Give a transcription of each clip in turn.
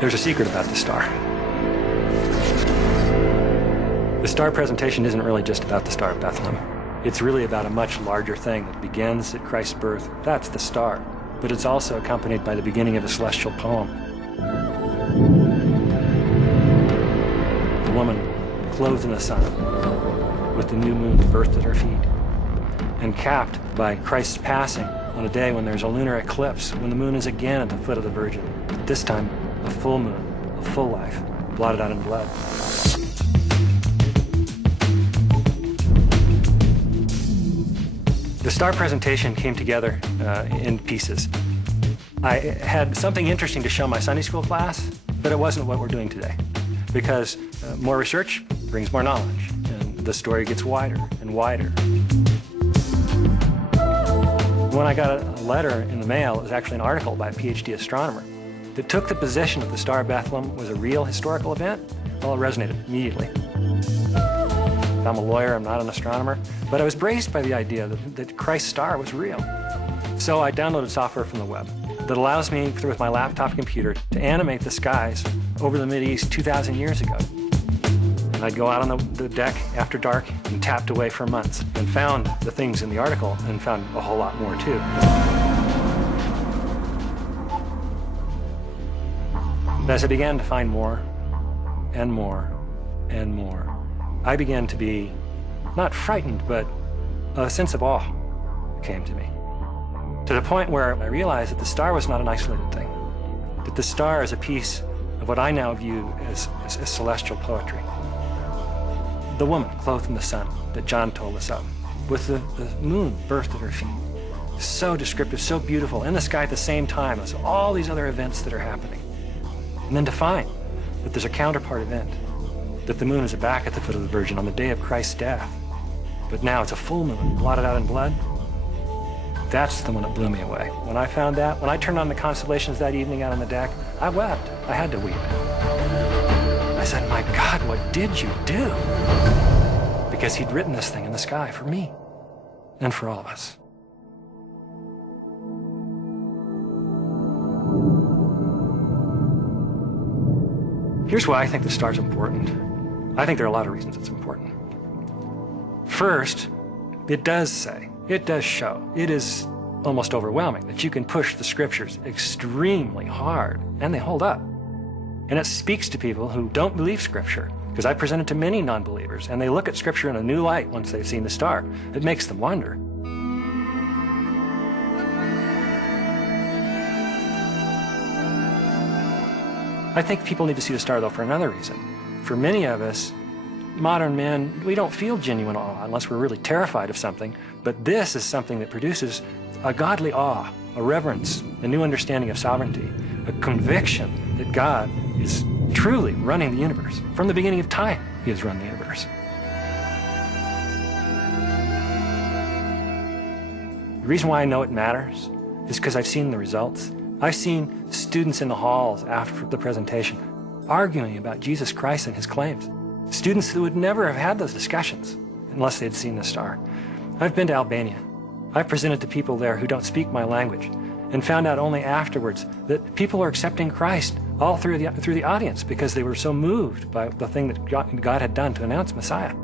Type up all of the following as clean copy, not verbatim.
There's a secret about the star. The star presentation isn't really just about the Star of Bethlehem. It's really about a much larger thing that begins at Christ's birth. That's the star. But it's also accompanied by the beginning of a celestial poem. The woman clothed in the sun, with the new moon birthed at her feet, and capped by Christ's passing on a day when there's a lunar eclipse, when the moon is again at the foot of the Virgin. This time, a full moon, a full life, blotted out in blood. The star presentation came together in pieces. I had something interesting to show my Sunday school class, but it wasn't what we're doing today, because more research brings more knowledge, and the story gets wider and wider. When I got a letter in the mail, it was actually an article by a PhD astronomer that took the position that the Star of Bethlehem was a real historical event. Well, it resonated immediately. I'm a lawyer, I'm not an astronomer, but I was braced by the idea that Christ's star was real. So I downloaded software from the web that allows me, with my laptop computer, to animate the skies over the Mideast 2,000 years ago. And I'd go out on the deck after dark and tapped away for months and found the things in the article and found a whole lot more too. As I began to find more and more and more, I began to be not frightened, but a sense of awe came to me. To the point where I realized that the star was not an isolated thing, that the star is a piece of what I now view as celestial poetry. The woman clothed in the sun that John told us of, with the moon birthed at her feet. So descriptive, so beautiful, in the sky at the same time as all these other events that are happening. And then to find that there's a counterpart event, that the moon is back at the foot of the Virgin on the day of Christ's death. But now it's a full moon, blotted out in blood. That's the one that blew me away. When I found that, when I turned on the constellations that evening out on the deck, I wept. I had to weep. I said, my God, what did you do? Because he'd written this thing in the sky for me and for all of us. Here's why I think the star's important. I think there are a lot of reasons it's important. First, it does show, it is almost overwhelming that you can push the scriptures extremely hard, and they hold up. And it speaks to people who don't believe scripture, because I present it to many non-believers, and they look at scripture in a new light once they've seen the star. It makes them wonder. I think people need to see the star, though, for another reason. For many of us, modern men, we don't feel genuine awe unless we're really terrified of something. But this is something that produces a godly awe, a reverence, a new understanding of sovereignty, a conviction that God is truly running the universe. From the beginning of time, he has run the universe. The reason why I know it matters is because I've seen the results. I've seen students in the halls after the presentation arguing about Jesus Christ and his claims. Students who would never have had those discussions unless they'd seen the star. I've been to Albania. I've presented to people there who don't speak my language and found out only afterwards that people are accepting Christ all through the audience because they were so moved by the thing that God had done to announce Messiah.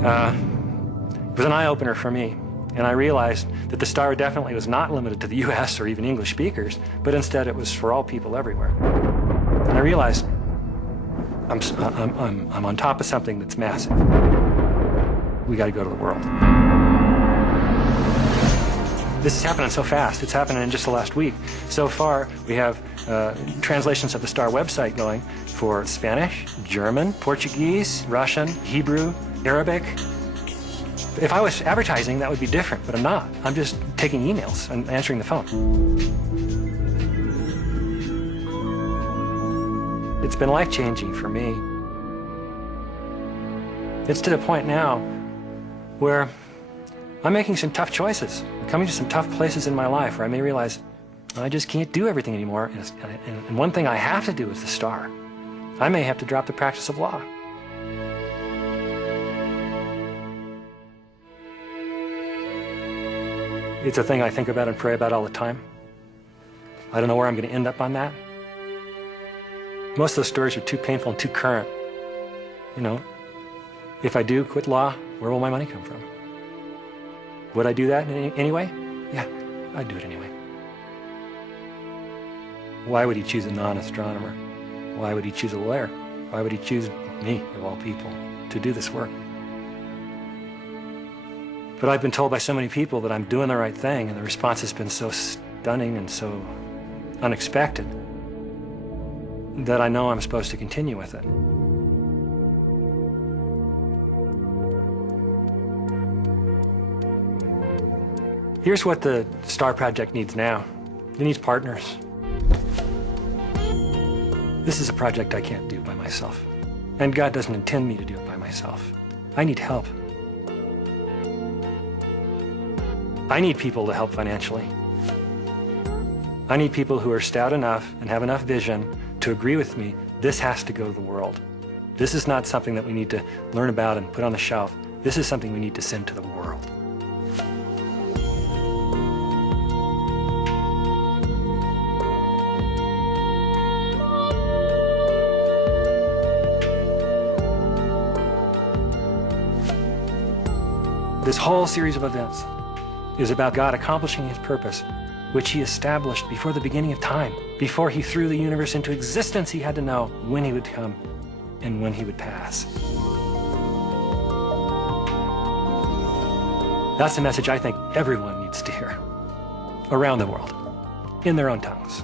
It was an eye-opener for me. And I realized that the star definitely was not limited to the U.S. or even English speakers, but instead it was for all people everywhere. And I realized I'm on top of something that's massive. We got to go to the world. This is happening so fast. It's happening in just the last week. So far, we have translations of the star website going for Spanish, German, Portuguese, Russian, Hebrew, Arabic. If I was advertising, that would be different, but I'm not. I'm just taking emails and answering the phone. It's been life-changing for me. It's to the point now where I'm making some tough choices. I'm coming to some tough places in my life where I may realize I just can't do everything anymore. And one thing I have to do is the star. I may have to drop the practice of law. It's a thing I think about and pray about all the time. I don't know where I'm going to end up on that. Most of those stories are too painful and too current. You know, if I do quit law, where will my money come from? Would I do that anyway? Yeah, I'd do it anyway. Why would he choose a non-astronomer? Why would he choose a lawyer? Why would he choose me, of all people, to do this work? But I've been told by so many people that I'm doing the right thing, and the response has been so stunning and so unexpected that I know I'm supposed to continue with it. Here's what the STAR Project needs now. It needs partners. This is a project I can't do by myself. And God doesn't intend me to do it by myself. I need help. I need people to help financially. I need people who are stout enough and have enough vision to agree with me, this has to go to the world. This is not something that we need to learn about and put on the shelf. This is something we need to send to the world. This whole series of events is about God accomplishing his purpose, which he established before the beginning of time. Before he threw the universe into existence, he had to know when he would come and when he would pass. That's the message I think everyone needs to hear around the world, in their own tongues.